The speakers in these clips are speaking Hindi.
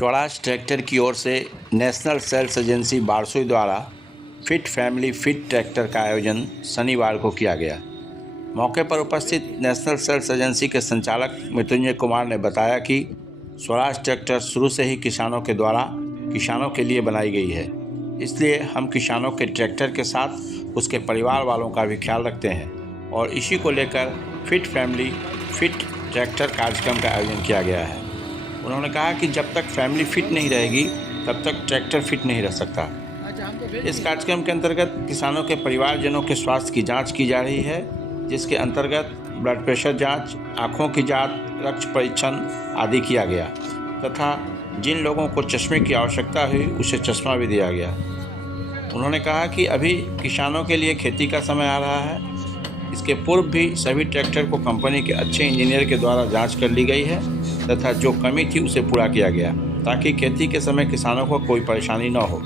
स्वराज ट्रैक्टर की ओर से नेशनल सेल्स एजेंसी बारसोई द्वारा फिट फैमिली फिट ट्रैक्टर का आयोजन शनिवार को किया गया। मौके पर उपस्थित नेशनल सेल्स एजेंसी के संचालक मृत्युंजय कुमार ने बताया कि स्वराज ट्रैक्टर शुरू से ही किसानों के द्वारा किसानों के लिए बनाई गई है, इसलिए हम किसानों के ट्रैक्टर के साथ उसके परिवार वालों का भी ख्याल रखते हैं और इसी को लेकर फिट फैमिली फिट ट्रैक्टर कार्यक्रम का आयोजन किया गया है। उन्होंने कहा कि जब तक फैमिली फिट नहीं रहेगी तब तक ट्रैक्टर फिट नहीं रह सकता। इस कार्यक्रम के अंतर्गत किसानों के परिवारजनों के स्वास्थ्य की जांच की जा रही है, जिसके अंतर्गत ब्लड प्रेशर जांच, आँखों की जांच, रक्त परीक्षण आदि किया गया तथा जिन लोगों को चश्मे की आवश्यकता हुई उसे चश्मा भी दिया गया। उन्होंने कहा कि अभी किसानों के लिए खेती का समय आ रहा है। इसके पूर्व भी सभी ट्रैक्टर को कंपनी के अच्छे इंजीनियर के द्वारा जांच कर ली गई है तथा जो कमी थी उसे पूरा किया गया ताकि खेती के समय किसानों को कोई परेशानी न हो।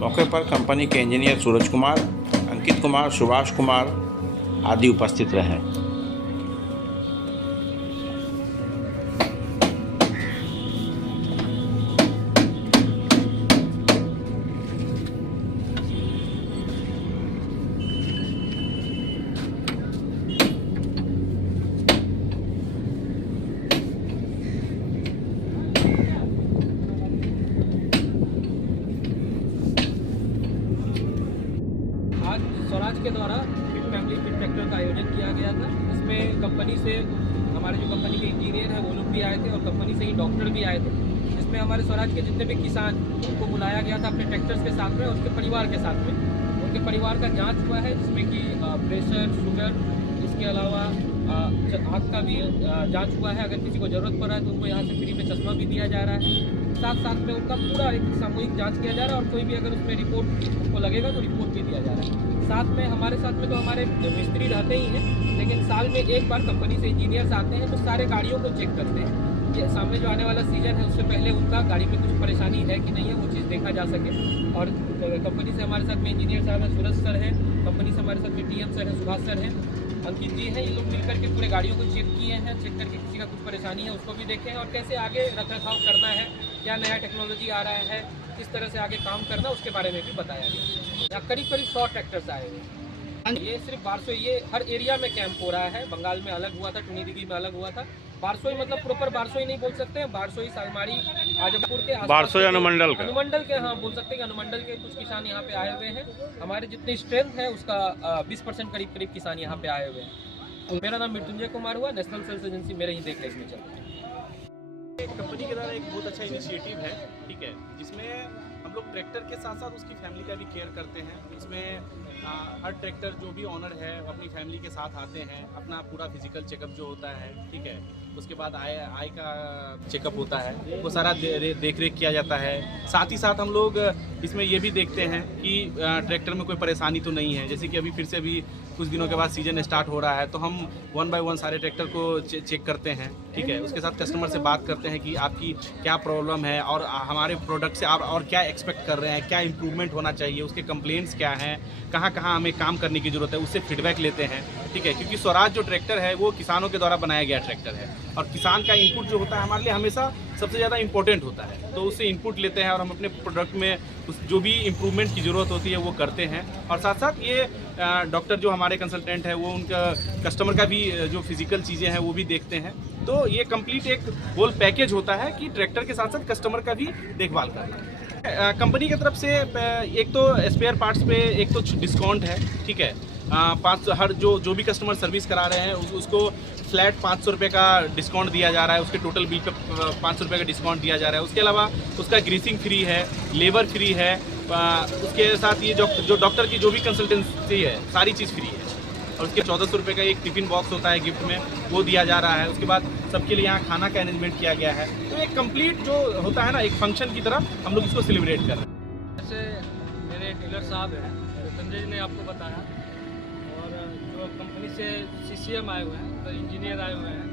मौके पर कंपनी के इंजीनियर सूरज कुमार, अंकित कुमार, सुभाष कुमार आदि उपस्थित रहे। आज स्वराज के द्वारा फिट फैमिली फिट ट्रैक्टर का आयोजन किया गया था। इसमें कंपनी से हमारे जो कंपनी के इंजीनियर हैं वो लोग भी आए थे और कंपनी से ही डॉक्टर भी आए थे। इसमें हमारे स्वराज के जितने भी किसान उनको बुलाया गया था अपने ट्रैक्टर्स के साथ में और उसके परिवार के साथ में। उनके परिवार का जांच हुआ है जिसमें कि प्रेशर, शुगर, इसके अलावा आँख का भी जाँच हुआ है। अगर किसी को ज़रूरत पड़ रहा है तो उनको यहाँ से फ्री में चश्मा भी दिया जा रहा है। साथ साथ में उनका पूरा एक सामूहिक जांच किया जा रहा है और कोई भी अगर उसमें रिपोर्ट उसको लगेगा तो रिपोर्ट भी दिया जा रहा है। साथ में हमारे साथ में तो हमारे मिस्त्री रहते ही हैं, लेकिन साल में एक बार कंपनी से इंजीनियर्स आते हैं तो सारे गाड़ियों को चेक करते हैं। ये सामने जो आने वाला सीजन है उससे पहले उनका गाड़ी में कुछ परेशानी है कि नहीं है वो चीज़ देखा जा सके। और कंपनी से हमारे साथ में इंजीनियर साहब हैं, सूरज सर हैं, कंपनी से हमारे साथ में टीएम सर हैं, सुभाष सर हैं, अंकित जी हैं। ये लोग मिलकर के पूरे गाड़ियों को चेक किए हैं, चेक करके किसी का कुछ परेशानी है उसको भी देखे हैं और कैसे आगे रख रखाव करना है, क्या नया टेक्नोलॉजी आ रहा है, किस तरह से आगे काम करना उसके बारे में भी बताया गया। करीब 100 ट्रैक्टर्स आए हुए। ये सिर्फ बारसोई, ये हर एरिया में कैंप हो रहा है। बंगाल में अलग हुआ था, टुनीदिगी में अलग हुआ था। बारसोई मतलब प्रॉपर बारसोई नहीं बोल सकते हैं, बारसोई, सालमारी, आजमपुर के बारसोई अनुमंडल के हाँ बोल सकते हैं। अनुमंडल के कुछ किसान यहाँ पे आए हुए हैं। हमारे जितनी स्ट्रेंथ है उसका 20% करीब किसान यहाँ पे आए हुए हैं। मेरा नाम मृत्युंजय कुमार हुआ, नेशनल सेल्स एजेंसी मेरे ही देख रेख में चल रही है। कंपनी के द्वारा एक बहुत अच्छा इनिशिएटिव है, ठीक है, जिसमें हम लोग ट्रैक्टर के साथ साथ उसकी फैमिली का भी केयर करते हैं। इसमें हर ट्रैक्टर जो भी ऑनर है वो अपनी फैमिली के साथ आते हैं, अपना पूरा फिजिकल चेकअप जो होता है, ठीक है, उसके बाद आई का चेकअप होता है, वो सारा देख रेख किया जाता है। साथ ही साथ हम लोग इसमें ये भी देखते हैं कि ट्रैक्टर में कोई परेशानी तो नहीं है। जैसे कि अभी फिर से भी कुछ दिनों के बाद सीजन स्टार्ट हो रहा है तो हम 1 बाय 1 सारे ट्रैक्टर को चेक करते हैं, ठीक है। उसके साथ कस्टमर से बात करते हैं कि आपकी क्या प्रॉब्लम है और हमारे प्रोडक्ट से आप और क्या एक्सपेक्ट कर रहे हैं, क्या इंप्रूवमेंट होना चाहिए, उसके कंप्लेंट्स क्या हैं, कहाँ कहाँ हमें काम करने की ज़रूरत है, उससे फीडबैक लेते हैं, ठीक है। क्योंकि स्वराज जो ट्रैक्टर है वो किसानों के द्वारा बनाया गया ट्रैक्टर है और किसान का इनपुट जो होता है हमारे लिए हमेशा सबसे ज़्यादा इंपॉर्टेंट होता है। तो उससे इनपुट लेते हैं और हम अपने प्रोडक्ट में जो भी इम्प्रूवमेंट की ज़रूरत होती है वो करते हैं। और साथ साथ ये डॉक्टर जो हमारे कंसल्टेंट है वो उनका कस्टमर का भी जो फिजिकल चीज़ें हैं वो भी देखते हैं। तो ये कंप्लीट एक होल पैकेज होता है कि ट्रैक्टर के साथ साथ कस्टमर का भी देखभाल करना। कंपनी की तरफ से एक तो स्पेयर पार्ट्स पे एक तो डिस्काउंट है, ठीक है। हर जो भी कस्टमर सर्विस करा रहे हैं उसको फ्लैट 500 रुपये का डिस्काउंट दिया जा रहा है। उसके टोटल बिल पे 500 रुपये का डिस्काउंट दिया जा रहा है। उसके अलावा उसका ग्रीसिंग फ्री है, लेबर फ्री है। उसके साथ ये जो डॉक्टर की जो भी कंसल्टेंसी है सारी चीज़ फ्री है। और उसके 1400 रुपये का एक टिफ़िन बॉक्स होता है गिफ्ट में, वो दिया जा रहा है। उसके बाद सबके लिए यहाँ खाना का अरेंजमेंट किया गया है। तो एक कंप्लीट जो होता है ना एक फंक्शन की तरह हम लोग इसको सेलिब्रेट कर रहे हैं। जैसे मेरे डीलर साहब हैं, संजय जी ने आपको बताया, और जो कंपनी से CCM आए हुए हैं, तो इंजीनियर आए हुए हैं,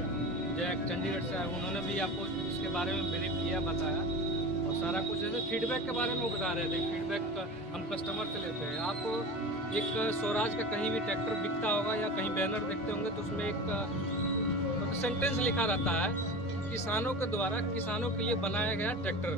जैक चंडीगढ़ से आए, उन्होंने भी आपको इसके बारे में ब्रीफ किया, बताया और सारा कुछ। जैसे फीडबैक के बारे में वो बता रहे थे, फीडबैक हम कस्टमर से लेते हैं। आपको एक स्वराज का कहीं भी ट्रैक्टर बिकता होगा या कहीं बैनर देखते होंगे तो उसमें एक सेंटेंस लिखा रहता है किसानों के द्वारा किसानों के लिए बनाया गया ट्रैक्टर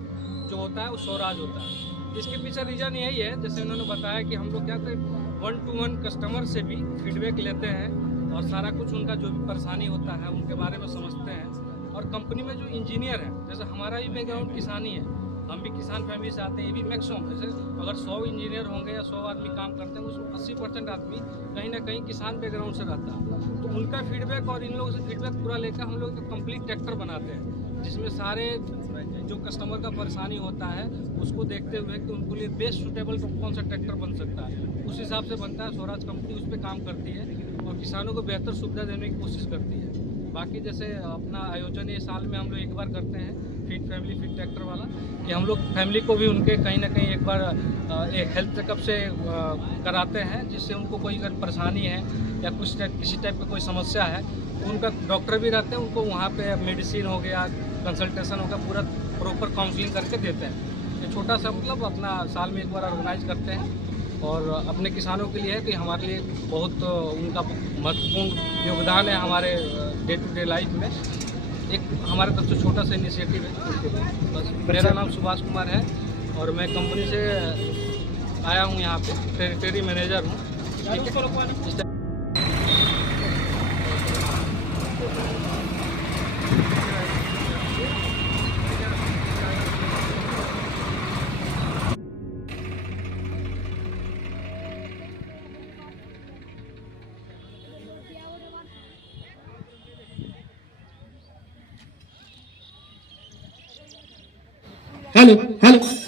जो होता है वो स्वराज होता है। इसके पीछे रीज़न यही है, जैसे उन्होंने बताया कि हम लोग क्या करते हैं 1-to-1 कस्टमर से भी फीडबैक लेते हैं और सारा कुछ उनका जो भी परेशानी होता है उनके बारे में समझते हैं। और कंपनी में जो इंजीनियर है, जैसे हमारा भी बैकग्राउंड किसानी है, हम भी किसान फैमिली से आते हैं, ये भी मैक्सिमम जैसे अगर 100 इंजीनियर होंगे या 100 आदमी काम करते हैं उसमें 80% आदमी कहीं ना कहीं किसान बैकग्राउंड से रहता है। तो उनका फीडबैक और इन लोगों से फीडबैक पूरा लेकर हम लोग एक कंप्लीट ट्रैक्टर बनाते हैं, जिसमें सारे जो कस्टमर का परेशानी होता है उसको देखते हुए कि उनको लिए बेस्ट सूटेबल कौन सा ट्रैक्टर बन सकता है, उस हिसाब से बनता है। स्वराज कंपनी उस पर काम करती है और किसानों को बेहतर सुविधा देने की कोशिश करती है। बाकी जैसे अपना आयोजन ये साल में हम लोग एक बार करते हैं फिट फैमिली फिट ट्रैक्टर वाला, कि हम लोग फैमिली को भी उनके कहीं ना कहीं एक बार एक हेल्थ चेकअप से कराते हैं, जिससे उनको कोई अगर परेशानी है या किसी टाइप का कोई समस्या है तो उनका डॉक्टर भी रहते हैं, उनको वहाँ पे मेडिसिन हो गया, कंसल्टेशन हो गया, पूरा प्रॉपर काउंसलिंग करके देते हैं। ये छोटा सा मतलब अपना साल में एक बार ऑर्गेनाइज करते हैं और अपने किसानों के लिए है कि हमारे लिए बहुत उनका महत्वपूर्ण योगदान है हमारे डे टू डे लाइफ में। एक हमारे तरफ से छोटा सा इनिशिएटिव है उनके लिए। बस मेरा नाम सुभाष कुमार है और मैं कंपनी से आया हूँ, यहाँ पे टेरिटरी मैनेजर हूँ। ठीक है। Hello hello